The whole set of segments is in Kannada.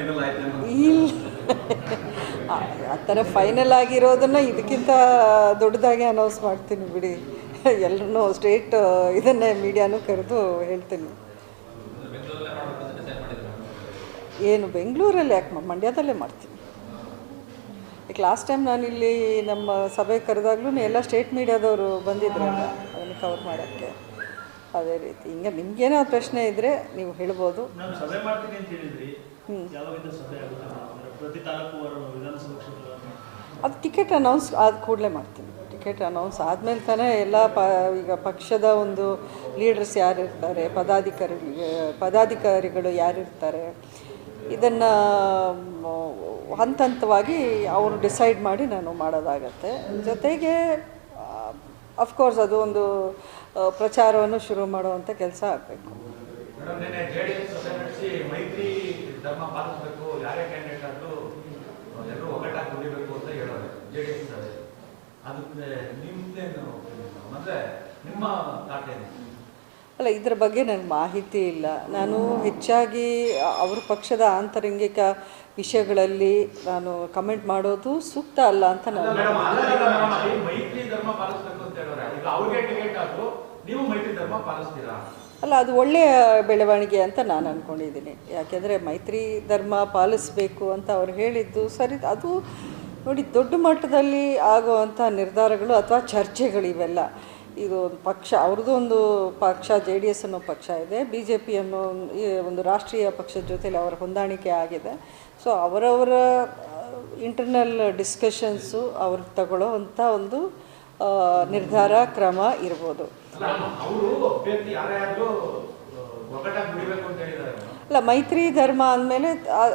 ಇಲ್ಲ ಆ ಥರ ಫೈನಲ್ ಆಗಿರೋದನ್ನು ಇದಕ್ಕಿಂತ ದೊಡ್ಡದಾಗಿ ಅನೌನ್ಸ್ ಮಾಡ್ತೀನಿ ಬಿಡಿ. ಎಲ್ಲರೂ ಸ್ಟೇಟ್ ಇದನ್ನೇ ಮೀಡಿಯಾನು ಕರೆದು ಹೇಳ್ತೀನಿ. ಏನು ಬೆಂಗಳೂರಲ್ಲಿ ಯಾಕೆ, ಮಂಡ್ಯದಲ್ಲೇ ಮಾಡ್ತೀನಿ. ಈಗ ಲಾಸ್ಟ್ ಟೈಮ್ ನಾನು ಇಲ್ಲಿ ನಮ್ಮ ಸಭೆ ಕರೆದಾಗ್ಲೂ ಎಲ್ಲ ಸ್ಟೇಟ್ ಮೀಡಿಯಾದವರು ಬಂದಿದ್ರಲ್ಲ ಅದನ್ನು ಕವರ್ ಮಾಡೋಕ್ಕೆ. ಅದೇ ರೀತಿ ಹಿಂಗೆ ನಿಮ್ಗೇನೋ ಪ್ರಶ್ನೆ ಇದ್ದರೆ ನೀವು ಹೇಳ್ಬೋದು. ಅದು ಟಿಕೆಟ್ ಅನೌನ್ಸ್ ಆದ ಕೂಡಲೇ ಮಾಡ್ತೀನಿ. ಟಿಕೆಟ್ ಅನೌನ್ಸ್ ಆದಮೇಲೆ ತಾನೇ ಎಲ್ಲ ಈಗ ಪಕ್ಷದ ಒಂದು ಲೀಡರ್ಸ್ ಯಾರಿರ್ತಾರೆ, ಪದಾಧಿಕಾರಿಗಳು ಯಾರಿರ್ತಾರೆ, ಇದನ್ನು ಹಂತ ಹಂತವಾಗಿ ಅವರು ಡಿಸೈಡ್ ಮಾಡಿ ನಾನು ಮಾಡೋದಾಗತ್ತೆ. ಜೊತೆಗೆ ಅಫ್ಕೋರ್ಸ್ ಅದು ಒಂದು ಪ್ರಚಾರವನ್ನು ಶುರು ಮಾಡುವಂಥ ಕೆಲಸ ಆಗಬೇಕು. ಅಲ್ಲ, ಇದರ ಬಗ್ಗೆ ನನಗೆ ಮಾಹಿತಿ ಇಲ್ಲ. ನಾನು ಹೆಚ್ಚಾಗಿ ಅವ್ರ ಪಕ್ಷದ ಆಂತರಂಗಿಕ ವಿಷಯಗಳಲ್ಲಿ ನಾನು ಕಮೆಂಟ್ ಮಾಡೋದು ಸೂಕ್ತ ಅಲ್ಲ ಅಂತ ನಾನು ಅಲ್ಲ, ಅದು ಒಳ್ಳೆಯ ಬೆಳವಣಿಗೆ ಅಂತ ನಾನು ಅಂದ್ಕೊಂಡಿದ್ದೀನಿ. ಯಾಕೆಂದರೆ ಮೈತ್ರಿ ಧರ್ಮ ಪಾಲಿಸಬೇಕು ಅಂತ ಅವ್ರು ಹೇಳಿದ್ದು ಸರಿ. ಅದು ನೋಡಿ, ದೊಡ್ಡ ಮಟ್ಟದಲ್ಲಿ ಆಗುವಂಥ ನಿರ್ಧಾರಗಳು ಅಥವಾ ಚರ್ಚೆಗಳು ಇವೆಲ್ಲ. ಇದು ಒಂದು ಪಕ್ಷ, ಅವ್ರದ್ದು ಒಂದು ಪಕ್ಷ JDS ಅನ್ನೋ ಪಕ್ಷ ಇದೆ, BJP ಅನ್ನೋ ಒಂದು ರಾಷ್ಟ್ರೀಯ ಪಕ್ಷದ ಜೊತೆಲಿ ಅವರ ಹೊಂದಾಣಿಕೆ ಆಗಿದೆ. ಸೊ ಅವರವರ ಇಂಟರ್ನಲ್ ಡಿಸ್ಕಷನ್ಸು ಅವ್ರು ತಗೊಳ್ಳೋ ಅಂಥ ಒಂದು ನಿರ್ಧಾರ ಕ್ರಮ ಇರ್ಬೋದು. ಅಲ್ಲ, ಮೈತ್ರಿ ಧರ್ಮ ಅಂದಮೇಲೆ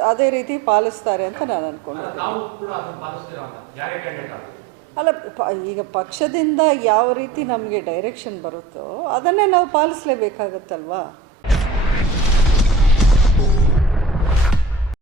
ಅದೇ ರೀತಿ ಪಾಲಿಸ್ತಾರೆ ಅಂತ ನಾನು ಅಂದ್ಕೊಂಡಿದ್ದೀನಿ. ಅಲ್ಲ, ಈಗ ಪಕ್ಷದಿಂದ ಯಾವ ರೀತಿ ನಮಗೆ ಡೈರೆಕ್ಷನ್ ಬರುತ್ತೋ ಅದನ್ನೇ ನಾವು ಪಾಲಿಸಲೇಬೇಕಾಗತ್ತಲ್ವಾ.